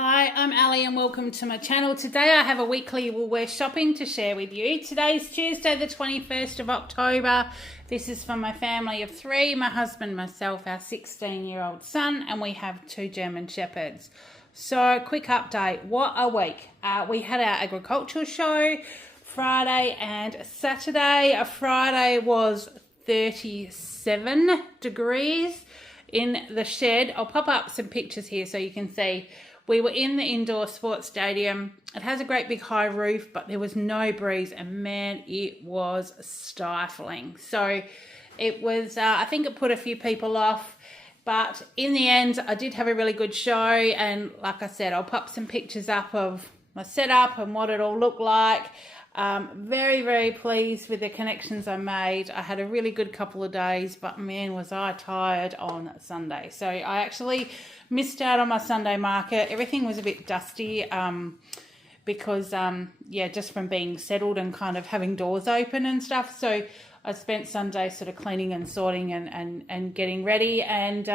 Hi, I'm Ali and welcome to my channel. Today I have a weekly Woolworths shopping to share with you. Today's Tuesday the 21st of October. This is for my family of three, my husband, myself, our 16-year-old son, and we have two German Shepherds. So quick update, what a week. We had our agricultural show Friday and Saturday. Friday was 37 degrees in the shed. I'll pop up some pictures here so you can see. We were in the indoor sports stadium. It has a great big high roof, but there was no breeze, and man, it was stifling. So it was, I think it put a few people off, but in the end, I did have a really good show. And like I said, I'll pop some pictures up of my setup and what it all looked like. Very, very pleased with the connections I made. I had a really good couple of days, but man, was I tired on Sunday. So I actually missed out on my Sunday market. Everything was a bit dusty because, just from being settled and kind of having doors open and stuff. So I spent Sunday sort of cleaning and sorting and getting ready. And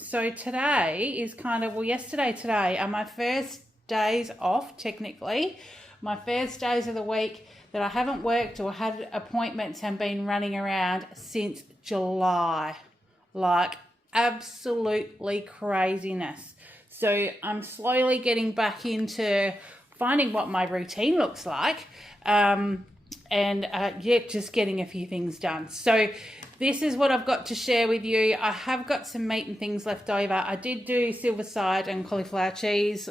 so today is today are my first days off, technically. My first days of the week that I haven't worked or had appointments and been running around since July. Like absolutely craziness. So I'm slowly getting back into finding what my routine looks like. Just getting a few things done. So this is what I've got to share with you. I have got some meat and things left over. I did do silver side and cauliflower cheese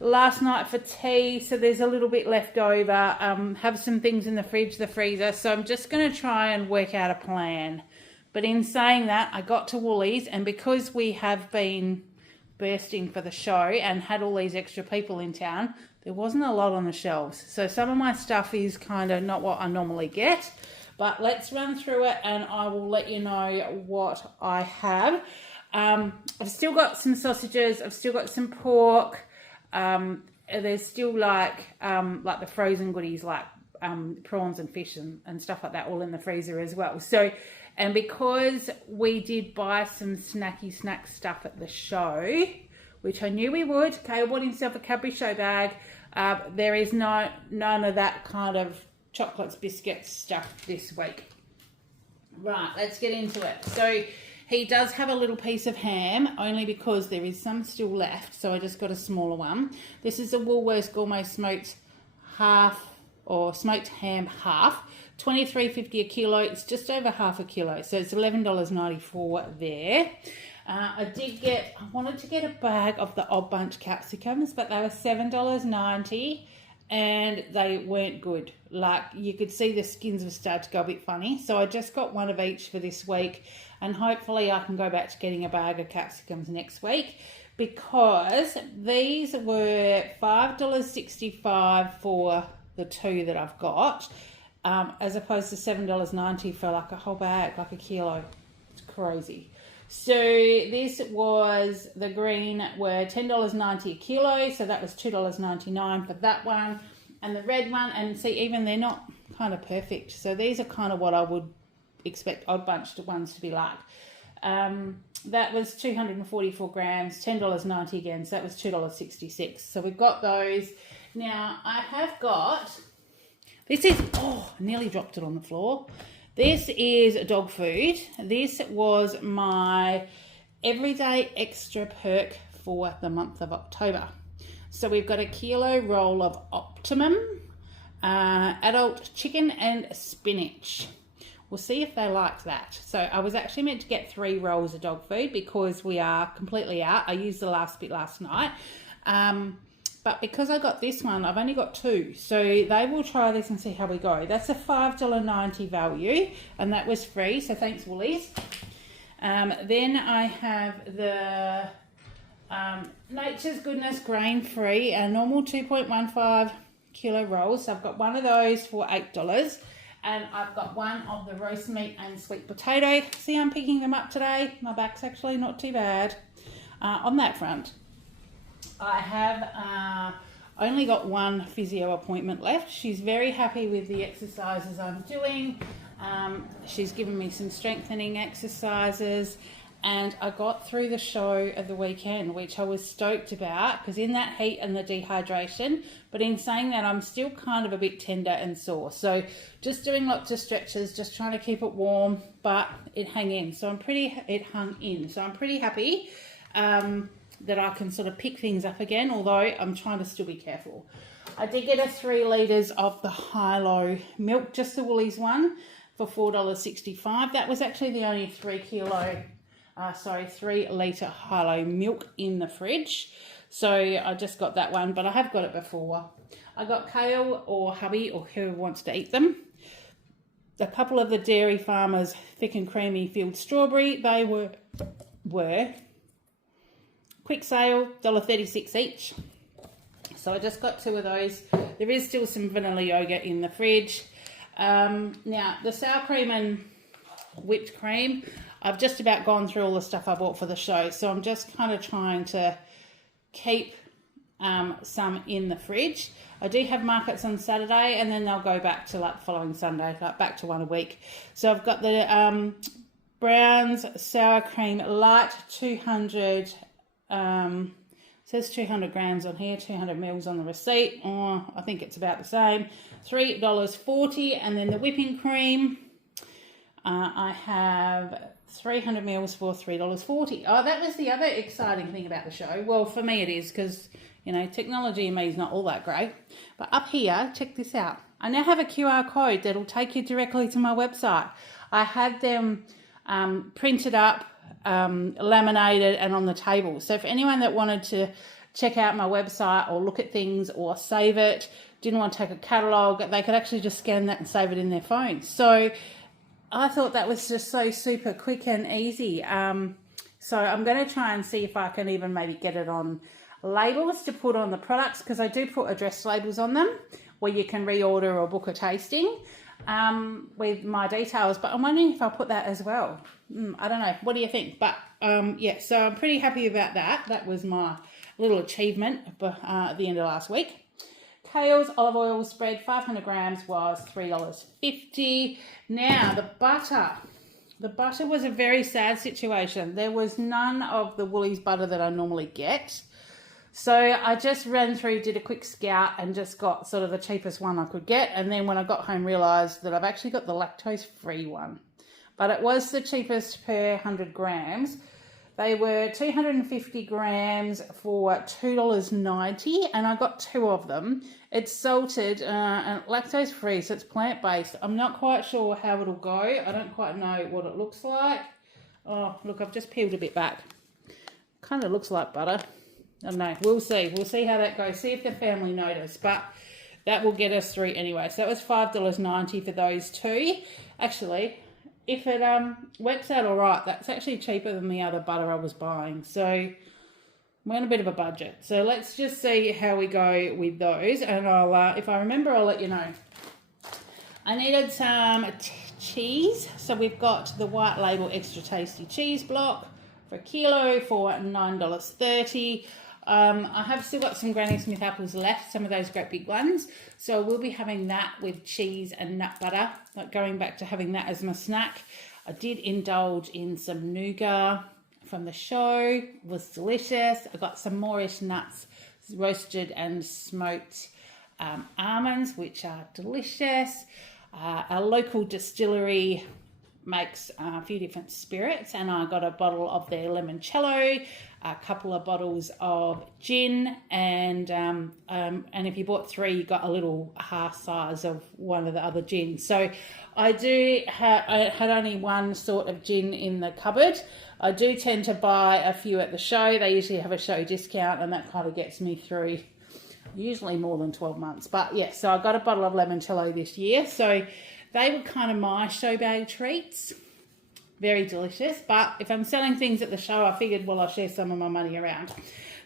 last night for tea, so there's a little bit left over. Have some things in the fridge, the freezer, so I'm just going to try and work out a plan. But in saying that, I got to Woolies, and because we have been bursting for the show and had all these extra people in town, there wasn't a lot on the shelves. So some of my stuff is kind of not what I normally get, but let's run through it and I will let you know what I have. I've still got some sausages, I've still got some pork. There's still like the frozen goodies like prawns and fish and stuff like that all in the freezer as well. So, and because we did buy some snacky snack stuff at the show, which I knew we would, Kale bought himself a Cadbury show bag. There is none of that kind of chocolates, biscuits stuff this week. Right, let's get into it. So he does have a little piece of ham, only because there is some still left, so I just got a smaller one. This is a Woolworths Gourmet smoked smoked ham half, $23.50 a kilo. It's just over half a kilo, so it's $11.94 there. I wanted to get a bag of the Odd Bunch capsicums, but they were $7.90. And they weren't good. Like, you could see the skins have started to go a bit funny. So I just got one of each for this week. And hopefully I can go back to getting a bag of capsicums next week. Because these were $5.65 for the two that I've got. As opposed to $7.90 for like a whole bag, like a kilo. It's crazy. So this was, the green were $10.90 a kilo, so that was $2.99 for that one. And the red one, and see, even they're not kind of perfect. So these are kind of what I would expect Odd Bunch ones to be like. That was 244 grams, $10.90 again, so that was $2.66. So we've got those. Now, I have got, this is, I nearly dropped it on the floor. This is dog food. This was my everyday extra perk for the month of October. So we've got a kilo roll of Optimum, adult chicken and spinach. We'll see if they like that. So I was actually meant to get 3 rolls of dog food because we are completely out. I used the last bit last night. But because I got this one, I've only got 2. So they will try this and see how we go. That's a $5.90 value, and that was free. So thanks, Woolies. Then I have the Nature's Goodness grain-free, a normal 2.15 kilo rolls. So I've got one of those for $8. And I've got one of the roast meat and sweet potato. See, I'm picking them up today. My back's actually not too bad on that front. I have only got one physio appointment left. She's very happy with the exercises I'm doing. She's given me some strengthening exercises and I got through the show of the weekend, which I was stoked about, because in that heat and the dehydration, but in saying that, I'm still kind of a bit tender and sore. So just doing lots of stretches, just trying to keep it warm, but it hung in. So it hung in. So I'm pretty happy that I can sort of pick things up again, although I'm trying to still be careful. I did get a 3 litres of the high-low milk, just the Woolies one, for $4.65. That was actually the only 3 litre high-low milk in the fridge. So I just got that one, but I have got it before. I got kale, or hubby, or whoever wants to eat them. A couple of the Dairy Farmers thick and creamy field strawberry. They were quick sale, $1.36 each. So I just got 2 of those. There is still some vanilla yogurt in the fridge. Now, the sour cream and whipped cream, I've just about gone through all the stuff I bought for the show. So I'm just kind of trying to keep some in the fridge. I do have markets on Saturday, and then they'll go back to like the following Sunday, like back to 1 a week. So I've got the Brown's Sour Cream Light 200, says 200 grams on here, 200 mils on the receipt. Oh, I think it's about the same. $3.40. And then the whipping cream, I have 300 mils for $3.40. Oh, that was the other exciting thing about the show. Well, for me it is, because, you know, technology in me is not all that great. But up here, check this out. I now have a QR code that'll take you directly to my website. I had them printed up, laminated, and on the table. So for anyone that wanted to check out my website or look at things or save it, didn't want to take a catalogue, they could actually just scan that and save it in their phone. So I thought that was just so super quick and easy. So I'm going to try and see if I can even maybe get it on labels to put on the products, because I do put address labels on them where you can reorder or book a tasting with my details. But I'm wondering if I'll put that as well. I don't know. What do you think? But yeah, so I'm pretty happy about that. That was my little achievement at the end of last week. Kale's olive oil spread, 500 grams, was $3.50. Now, the butter. The butter was a very sad situation. There was none of the Woolies butter that I normally get. So I just ran through, did a quick scout, and just got sort of the cheapest one I could get. And then when I got home, realised that I've actually got the lactose-free one. But it was the cheapest per 100 grams. They were 250 grams for $2.90, and I got 2 of them. It's salted and lactose-free, so it's plant-based. I'm not quite sure how it'll go. I don't quite know what it looks like. Oh, look, I've just peeled a bit back. Kind of looks like butter. I don't know. We'll see. We'll see how that goes. See if the family notice. But that will get us through anyway. So that was $5.90 for those 2. Actually, if it works out all right, that's actually cheaper than the other butter I was buying. So we're on a bit of a budget. So let's just see how we go with those. And I'll, if I remember, I'll let you know. I needed some cheese. So we've got the white label extra tasty cheese block for a kilo for $9.30. I have still got some Granny Smith apples left, some of those great big ones. So we'll be having that with cheese and nut butter, like going back to having that as my snack. I did indulge in some nougat from the show. It was delicious. I got some Moorish nuts, roasted and smoked almonds, which are delicious. A local distillery makes a few different spirits, and I got a bottle of their limoncello, a couple of bottles of gin, and if you bought 3, you got a little half size of one of the other gins. So I had only one sort of gin in the cupboard. I do tend to buy a few at the show. They usually have a show discount, and that kind of gets me through usually more than 12 months. But yeah, so I got a bottle of limoncello this year. So they were kind of my show bag treats. Very delicious. But if I'm selling things at the show, I figured, well, I'll share some of my money around.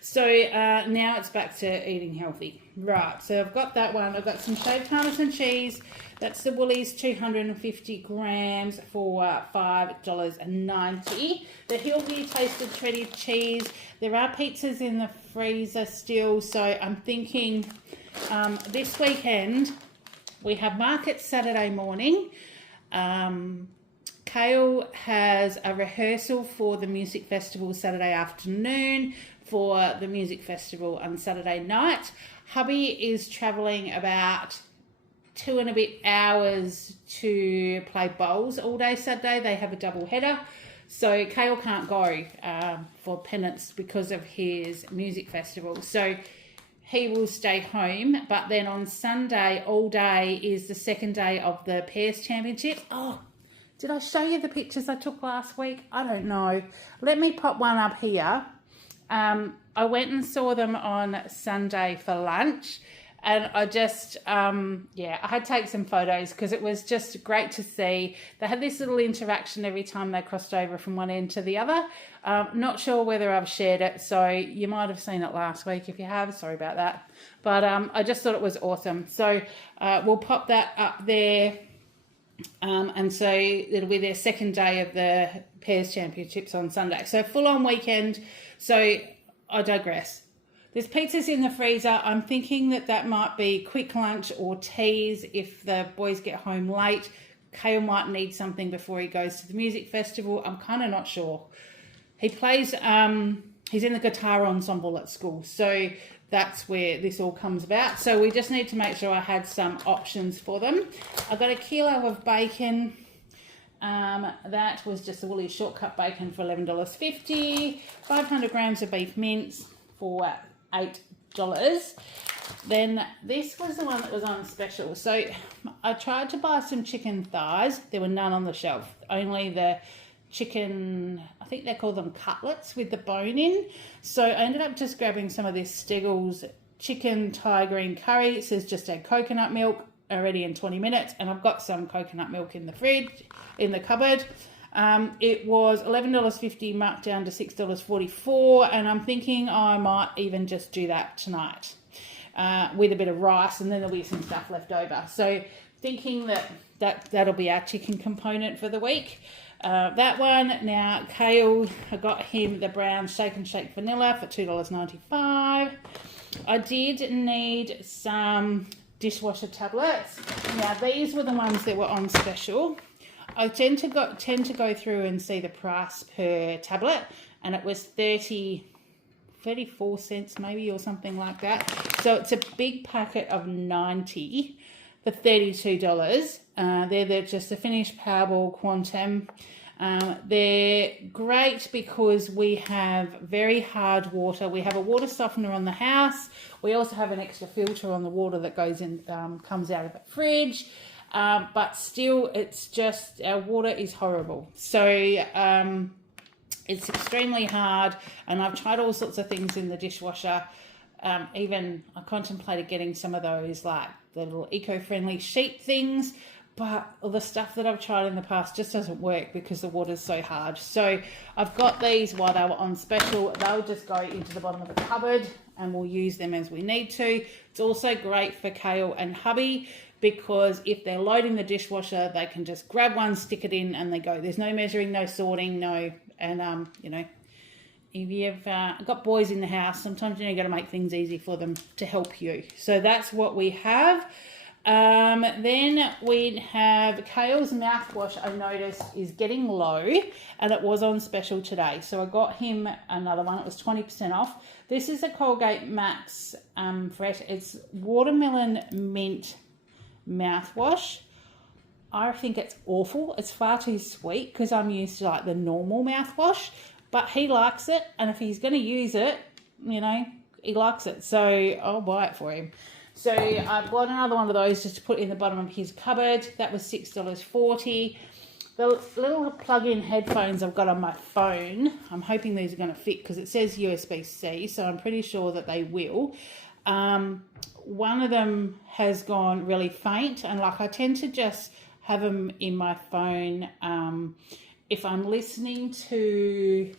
So now it's back to eating healthy. Right, so I've got that one. I've got some shaved Parmesan cheese. That's the Woolies 250 grams for $5.90. The Hillview Tasted Shredded Cheese. There are pizzas in the freezer still, so I'm thinking this weekend we have market Saturday morning. Kale has a rehearsal for the music festival Saturday afternoon, for the music festival on Saturday night. Hubby is travelling about 2 and a bit hours to play bowls all day Saturday. They have a double header. So Kale can't go for penance because of his music festival. So he will stay home. But then on Sunday, all day, is the second day of the Pairs Championship. Oh, did I show you the pictures I took last week? I don't know. Let me pop one up here. I went and saw them on Sunday for lunch. And I just, I had to take some photos because it was just great to see. They had this little interaction every time they crossed over from one end to the other. Not sure whether I've shared it, so you might have seen it last week. If you have, sorry about that. But I just thought it was awesome. So we'll pop that up there. And so it'll be their second day of the Pairs Championships on Sunday. So full-on weekend. So I digress. There's pizzas in the freezer. I'm thinking that might be quick lunch or teas if the boys get home late. Kale might need something before he goes to the music festival. I'm kind of not sure. He plays, he's in the guitar ensemble at school. So that's where this all comes about. So we just need to make sure I had some options for them. I got a kilo of bacon. That was just a Woolies shortcut bacon for $11.50. 500 grams of beef mince for $8. Then this was the one that was on special. So I tried to buy some chicken thighs. There were none on the shelf. Only the chicken, I think they call them cutlets with the bone in. So I ended up just grabbing some of this Steggles chicken Thai green curry. It says just add coconut milk, already in 20 minutes. And I've got some coconut milk in the fridge, in the cupboard. It was $11.50 marked down to $6.44, and I'm thinking I might even just do that tonight with a bit of rice, and then there'll be some stuff left over. So thinking that'll be our chicken component for the week. That one. Now, Kale, I got him the brown shake and shake vanilla for $2.95. I did need some dishwasher tablets. Now, these were the ones that were on special. I tend to go through and see the price per tablet, and it was 34 cents maybe or something like that. So it's a big packet of 90 for $32. They're just a Finnish Powerball Quantum. They're great because we have very hard water. We have a water softener on the house. We also have an extra filter on the water that goes in, comes out of the fridge. But still, it's just, our water is horrible. So it's extremely hard, and I've tried all sorts of things in the dishwasher. Even I contemplated getting some of those, like the little eco-friendly sheet things, but all the stuff that I've tried in the past just doesn't work because the water's so hard. So I've got these while they were on special. They'll just go into the bottom of the cupboard and we'll use them as we need to. It's also great for Kale and hubby, because if they're loading the dishwasher, they can just grab one, stick it in, and they go. There's no measuring, no sorting, and if you've got boys in the house, sometimes you got to make things easy for them to help you. So that's what we have. Then we have Kale's mouthwash, I noticed, is getting low, and it was on special today. So I got him another one. It was 20% off. This is a Colgate Max Fresh. It's watermelon mint mouthwash. I think it's awful. It's far too sweet because I'm used to like the normal mouthwash, but he likes it, and if he's going to use it, he likes it, so I'll buy it for him. So I bought another one of those just to put in the bottom of his cupboard. That was $6.40. The little plug-in headphones I've got on my phone, I'm hoping these are going to fit because it says USB-C, so I'm pretty sure that they will. One of them has gone really faint, and I tend to just have them in my phone if I'm listening to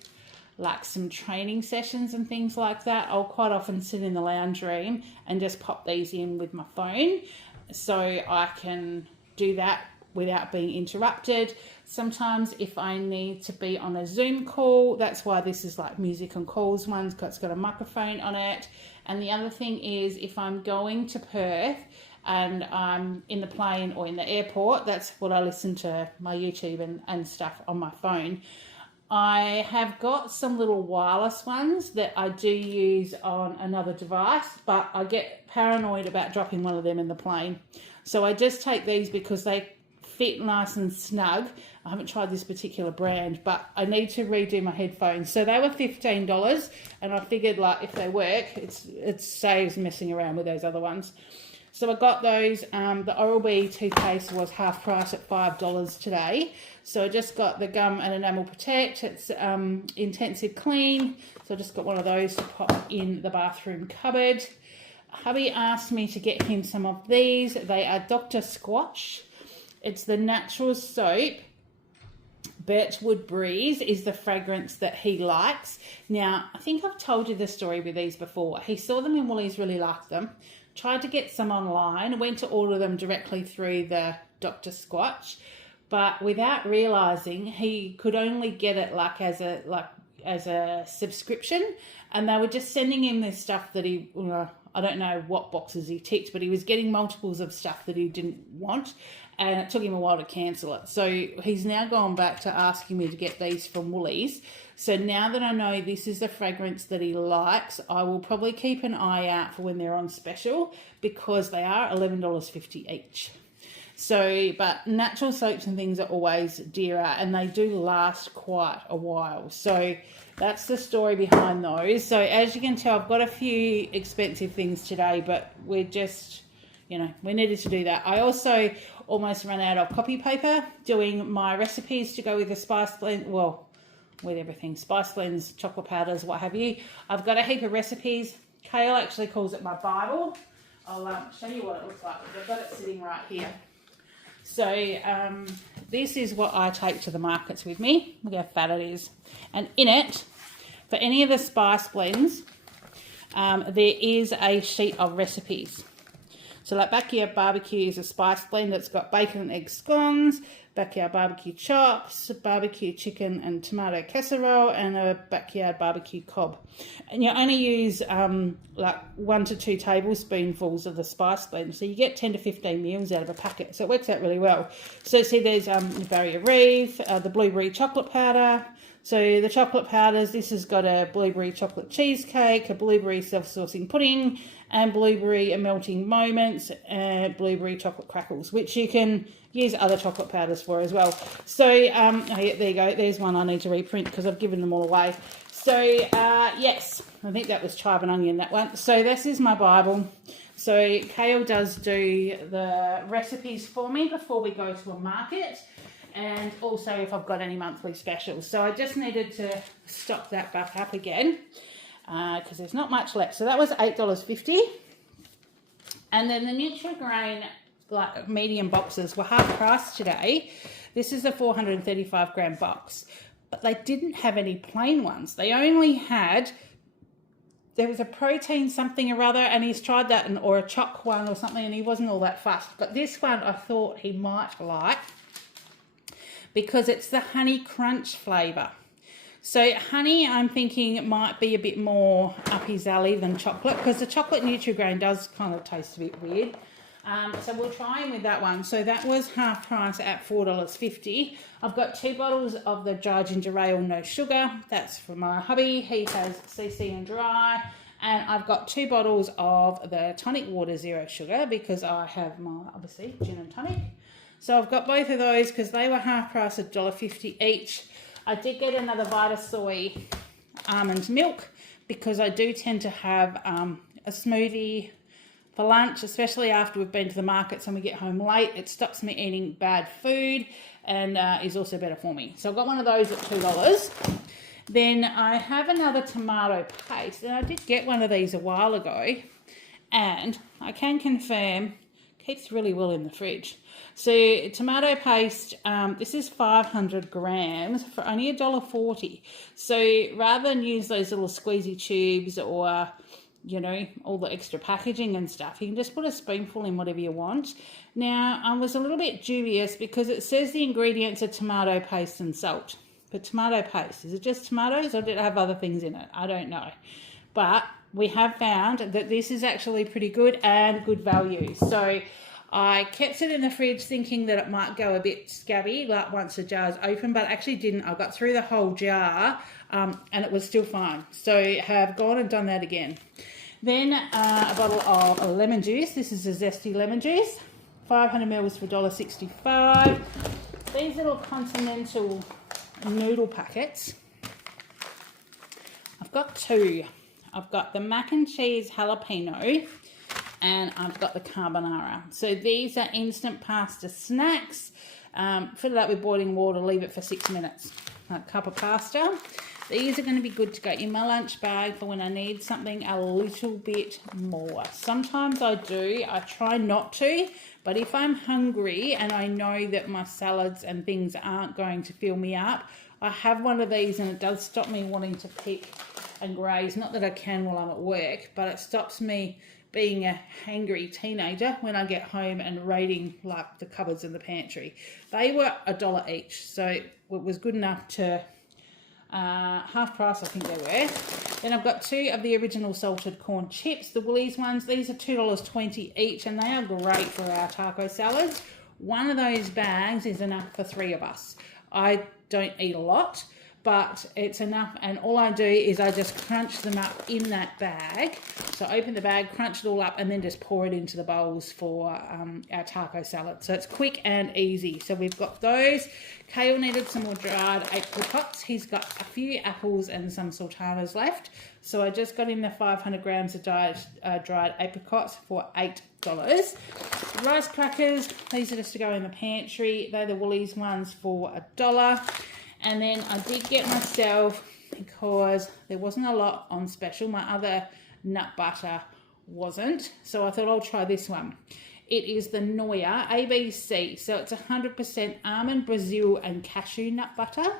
some training sessions and things like that. I'll quite often sit in the lounge room and just pop these in with my phone so I can do that without being interrupted. Sometimes if I need to be on a Zoom call, that's why this is like music and calls one's got a microphone on it. And the other thing is, if I'm going to Perth and I'm in the plane or in the airport, that's what I listen to my YouTube and stuff on my phone. I have got some little wireless ones that I do use on another device, but I get paranoid about dropping one of them in the plane. So I just take these because they fit nice and snug. I haven't tried this particular brand, but I need to redo my headphones. So they were $15, and I figured, like, if they work, it saves messing around with those other ones. So I got those. The Oral-B toothpaste was half price at $5 today. So I just got the Gum and Enamel Protect. It's intensive clean. So I just got one of those to pop in the bathroom cupboard. Hubby asked me to get him some of these. They are Dr. Squatch. It's the natural soap. Birchwood Breeze is the fragrance that he likes. Now, I think I've told you the story with these before. He saw them in Woolies, really liked them. Tried to get some online, went to order them directly through the Dr. Squatch, but without realising he could only get it as a subscription, and they were just sending him this stuff that he, I don't know what boxes he ticked, but he was getting multiples of stuff that he didn't want, and it took him a while to cancel it. So he's now gone back to asking me to get these from Woolies. So now that I know this is the fragrance that he likes, I will probably keep an eye out for when they're on special, because they are $11.50 each. So, but natural soaps and things are always dearer, and they do last quite a while. So that's the story behind those. So as you can tell, I've got a few expensive things today, but we're just, we needed to do that. I also almost ran out of copy paper doing my recipes to go with the spice blend, with everything, spice blends, chocolate powders, what have you. I've got a heap of recipes. Kale actually calls it my Bible. I'll show you what it looks like. I've got it sitting right here. So this is what I take to the markets with me. Look how fat it is. And in it, for any of the spice blends, there is a sheet of recipes. So like Backyard Barbecue is a spice blend that's got bacon and egg scones, Backyard Barbecue chops, barbecue chicken and tomato casserole, and a Backyard Barbecue cob. And you only use like 1 to 2 tablespoonfuls of the spice blend. So you get 10 to 15 meals out of a packet. So it works out really well. So see, there's Barrier Reef, the blueberry chocolate powder. So the chocolate powders, this has got a blueberry chocolate cheesecake, a blueberry self-saucing pudding, and blueberry melting moments, and blueberry chocolate crackles, which you can use other chocolate powders for as well. So yeah, there you go. There's one I need to reprint because I've given them all away. So yes, I think that was chive and onion, that one. So this is my Bible. So Kale does do the recipes for me before we go to a market, and also if I've got any monthly specials. So I just needed to stock that back up again because there's not much left. So that was $8.50. And then the Nutrigrain like medium boxes were half price today. This is a 435 gram box, but they didn't have any plain ones. They only had, there was a protein something or other, and he's tried that, or a choc one or something, and he wasn't all that fussed. But this one I thought he might like, because it's the honey crunch flavour. So honey, I'm thinking it might be a bit more up his alley than chocolate, because the chocolate Nutrigrain does kind of taste a bit weird. So we'll try him with that one. So that was half price at $4.50. I've got 2 bottles of the dry ginger ale, no sugar. That's for my hubby. He has CC and dry. And I've got 2 bottles of the tonic water, 0 sugar, because I have my, obviously, gin and tonic. So I've got both of those because they were half price at $1.50 each. I did get another Vitasoy almond milk because I do tend to have a smoothie for lunch, especially after we've been to the markets and we get home late. It stops me eating bad food and is also better for me. So I've got one of those at $2. Then I have another tomato paste, and I did get one of these a while ago, and I can confirm keeps really well in the fridge. So tomato paste, this is 500 grams for only $1.40. So rather than use those little squeezy tubes or, you know, all the extra packaging and stuff, you can just put a spoonful in whatever you want. Now, I was a little bit dubious because it says the ingredients are tomato paste and salt. But tomato paste, is it just tomatoes or did it have other things in it? I don't know. But we have found that this is actually pretty good and good value. So I kept it in the fridge thinking that it might go a bit scabby like once the jar's open, but it actually didn't. I got through the whole jar and it was still fine. So have gone and done that again. Then a bottle of lemon juice. This is a zesty lemon juice. 500 mils for $1.65. These little continental noodle packets. I've got two. I've got the mac and cheese jalapeno and I've got the carbonara. So these are instant pasta snacks. Fill it up with boiling water, leave it for 6 minutes. A cup of pasta. These are going to be good to go in my lunch bag for when I need something a little bit more. Sometimes I do. I try not to, but if I'm hungry and I know that my salads and things aren't going to fill me up, I have one of these and it does stop me wanting to pick and graze. Not that I can while I'm at work, but it stops me being a hangry teenager when I get home and raiding like the cupboards in the pantry. They were $1 each, so it was good enough to half price, I think they were. Then I've got two of the original salted corn chips, the Woolies ones. These are $2.20 each and they are great for our taco salads. One of those bags is enough for 3 of us. I don't eat a lot, but it's enough, and all I do is I just crunch them up in that bag. So open the bag, crunch it all up, and then just pour it into the bowls for our taco salad. So it's quick and easy. So we've got those. Kale needed some more dried apricots. He's got a few apples and some sultanas left. So I just got him the 500 grams of dried apricots for $8. Rice crackers, these are just to go in the pantry. They're the Woolies ones for $1. And then I did get myself, because there wasn't a lot on special, my other nut butter wasn't, so I thought I'll try this one. It is the Noya ABC, so it's 100% almond, Brazil and cashew nut butter.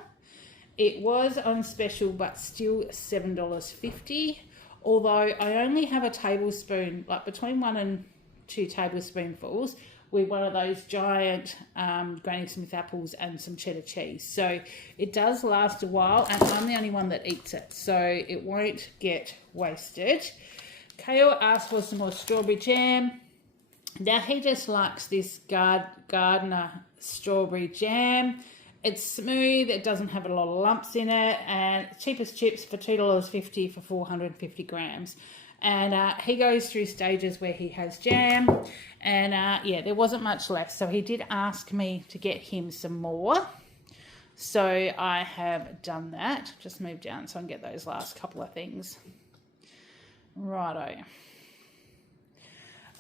It was on special, but still $7.50, although I only have a tablespoon, like between 1 and 2 tablespoonfuls, with one of those giant Granny Smith apples and some cheddar cheese. So it does last a while, and I'm the only one that eats it, so it won't get wasted. Kale asked for some more strawberry jam. Now he just likes this Gardner strawberry jam. It's smooth, it doesn't have a lot of lumps in it, and cheapest chips for $2.50 for 450 grams. And he goes through stages where he has jam, and yeah, there wasn't much left, so he did ask me to get him some more. So I have done that. Just move down so I can get those last couple of things. Righto.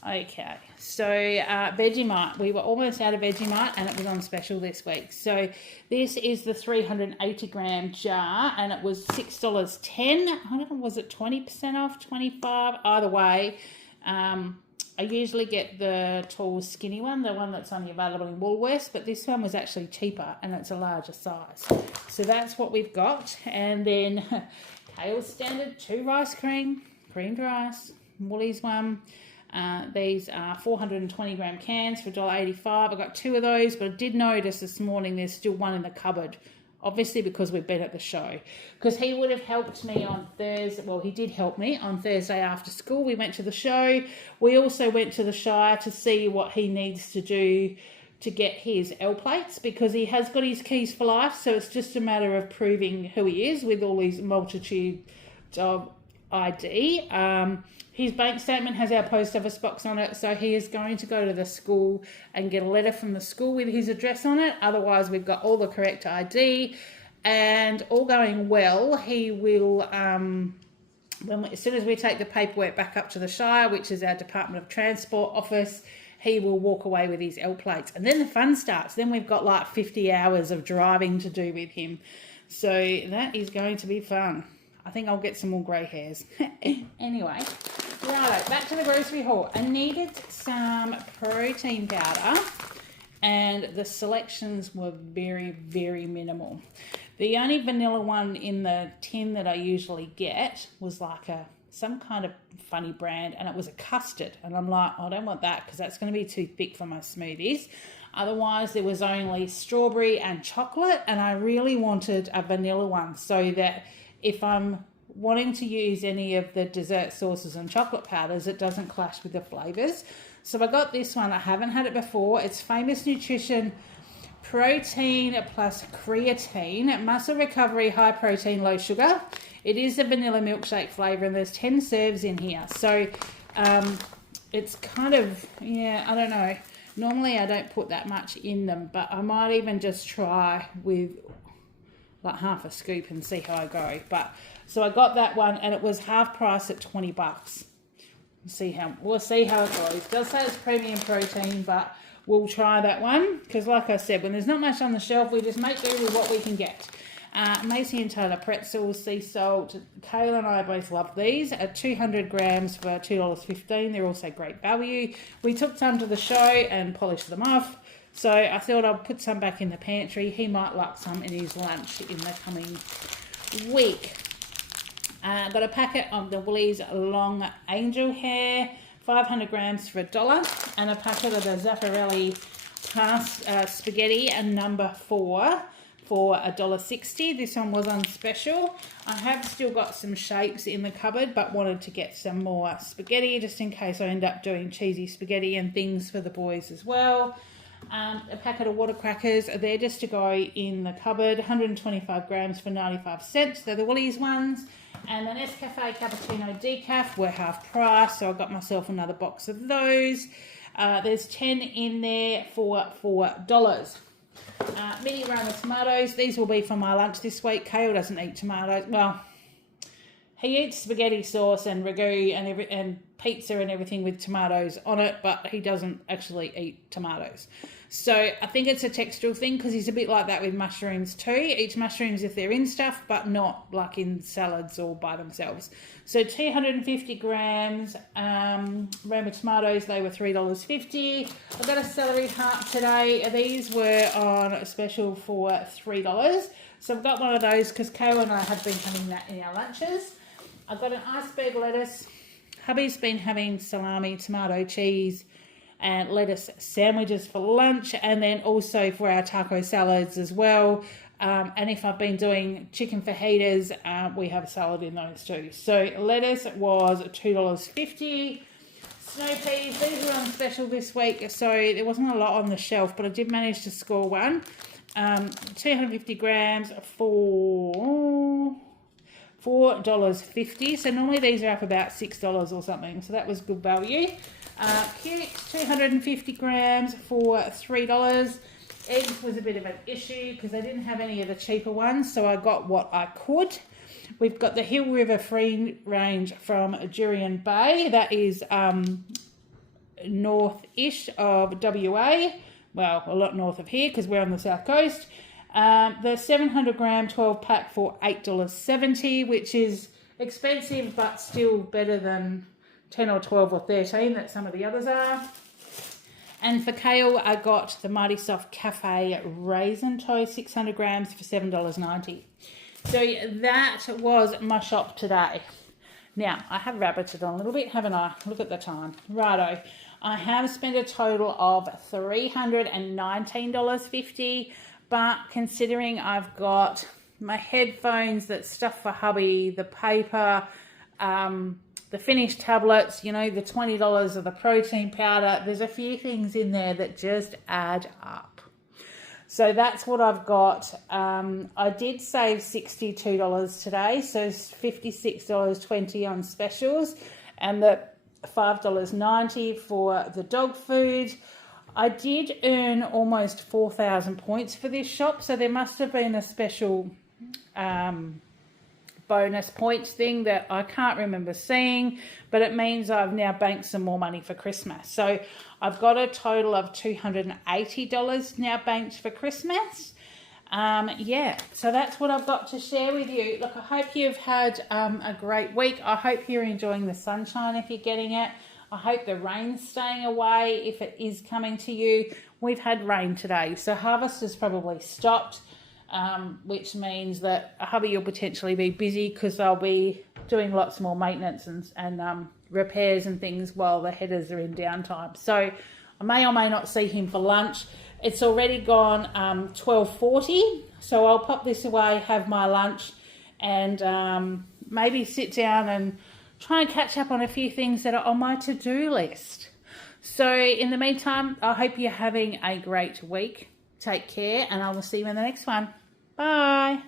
Okay, so Vegemite. We were almost out of Vegemite and it was on special this week. So this is the 380 gram jar and it was $6.10. I don't know, was it 20% off, 25? Either way, I usually get the tall skinny one, the one that's only available in Woolworths, but this one was actually cheaper and it's a larger size. So that's what we've got. And then Kale standard 2 rice creamed rice, Woolies one. These are 420 gram cans for $1.85. I got 2 of those, but I did notice this morning there's still one in the cupboard. Obviously because we've been at the show. Because he would have helped me on Thursday. Well, he did help me on Thursday after school. We went to the show. We also went to the Shire to see what he needs to do to get his L plates, because he has got his keys for life. So it's just a matter of proving who he is with all these multitude of ID. His bank statement has our post office box on it, so he is going to go to the school and get a letter from the school with his address on it. Otherwise, we've got all the correct ID, and all going well, he will, as soon as we take the paperwork back up to the Shire, which is our Department of Transport office, he will walk away with his L plates. And then the fun starts. Then we've got like 50 hours of driving to do with him. So that is going to be fun. I think I'll get some more grey hairs. Anyway, right, back to the grocery haul. I needed some protein powder and the selections were very, very minimal. The only vanilla one in the tin that I usually get was like some kind of funny brand, and it was a custard. And I'm like, I don't want that because that's going to be too thick for my smoothies. Otherwise, there was only strawberry and chocolate, and I really wanted a vanilla one so that if I'm wanting to use any of the dessert sauces and chocolate powders, it doesn't clash with the flavours. So I got this one. I haven't had it before. It's Famous Nutrition Protein plus Creatine, Muscle Recovery, High Protein, Low Sugar. It is a vanilla milkshake flavour, and there's 10 serves in here. So it's kind of, yeah, I don't know. Normally I don't put that much in them, but I might even just try with like half a scoop and see how I go. But so I got that one, and it was half price at $20. We'll see how it goes. It does say it's premium protein, but we'll try that one, because like I said, when there's not much on the shelf, we just make do with what we can get. Macy and Taylor pretzels, sea salt. Kayla and I both love these at 200 grams for $2.15. They're also great value. We took some to the show and polished them off, so I thought I'd put some back in the pantry. He might like some in his lunch in the coming week. Got a packet of the Woolies Long Angel Hair, 500 grams for $1, and a packet of the Zaffarelli spaghetti and number 4 for $1.60. This one was on special. I have still got some shapes in the cupboard, but wanted to get some more spaghetti just in case I end up doing cheesy spaghetti and things for the boys as well. A packet of water crackers. They're just to go in the cupboard, 125 grams for 95 cents. They're the Woolies ones. And the Nescafe Cappuccino Decaf were half price, so I got myself another box of those. There's 10 in there for $4. Mini Roma tomatoes. These will be for my lunch this week. Kale doesn't eat tomatoes. Well, he eats spaghetti sauce and ragu and pizza and everything with tomatoes on it, but he doesn't actually eat tomatoes. So I think it's a textural thing, because he's a bit like that with mushrooms too. He eats mushrooms if they're in stuff, but not like in salads or by themselves. So 250 grams Roma tomatoes, they were $3.50. I got a celery heart today. These were on a special for $3. So I've got one of those because Kayla and I have been having that in our lunches. I've got an iceberg lettuce. Hubby's been having salami, tomato, cheese, and lettuce sandwiches for lunch, and then also for our taco salads as well. And if I've been doing chicken fajitas, we have a salad in those too. So lettuce was $2.50. Snow peas, these were on special this week, so there wasn't a lot on the shelf, but I did manage to score one. 250 grams for $4.50. So normally these are up about $6 or something, so that was good value. Cukes, 250 grams for $3. Eggs was a bit of an issue because they didn't have any of the cheaper ones, so I got what I could. We've got the Hill River Free Range from Jurien Bay. That is north-ish of WA. Well, a lot north of here because we're on the south coast. The 700 gram 12 pack for $8.70, which is expensive but still better than 10 or 12 or 13 that some of the others are. And for kale, I got the Mighty Soft Cafe Raisin Toast, 600 grams for $7.90. So that was my shop today. Now, I have rabbited on a little bit, haven't I? Look at the time. Righto. I have spent a total of $319.50, but considering I've got my headphones, that stuff for hubby, the paper, the finished tablets, you know, the $20 of the protein powder, there's a few things in there that just add up. So that's what I've got. I did save $62 today, so $56.20 on specials, and the $5.90 for the dog food. I did earn almost 4,000 points for this shop, so there must have been a special bonus points thing that I can't remember seeing, but it means I've now banked some more money for Christmas. So I've got a total of $280 now banked for Christmas. Yeah, so that's what I've got to share with you. Look, I hope you've had a great week. I hope you're enjoying the sunshine if you're getting it. I hope the rain's staying away if it is coming to you. We've had rain today, so harvest has probably stopped, which means that hubby will potentially be busy because they'll be doing lots more maintenance and repairs and things while the headers are in downtime. So I may or may not see him for lunch. It's already gone 12:40, so I'll pop this away, have my lunch, and maybe sit down and try and catch up on a few things that are on my to-do list. So in the meantime, I hope you're having a great week. Take care, and I will see you in the next one. Bye.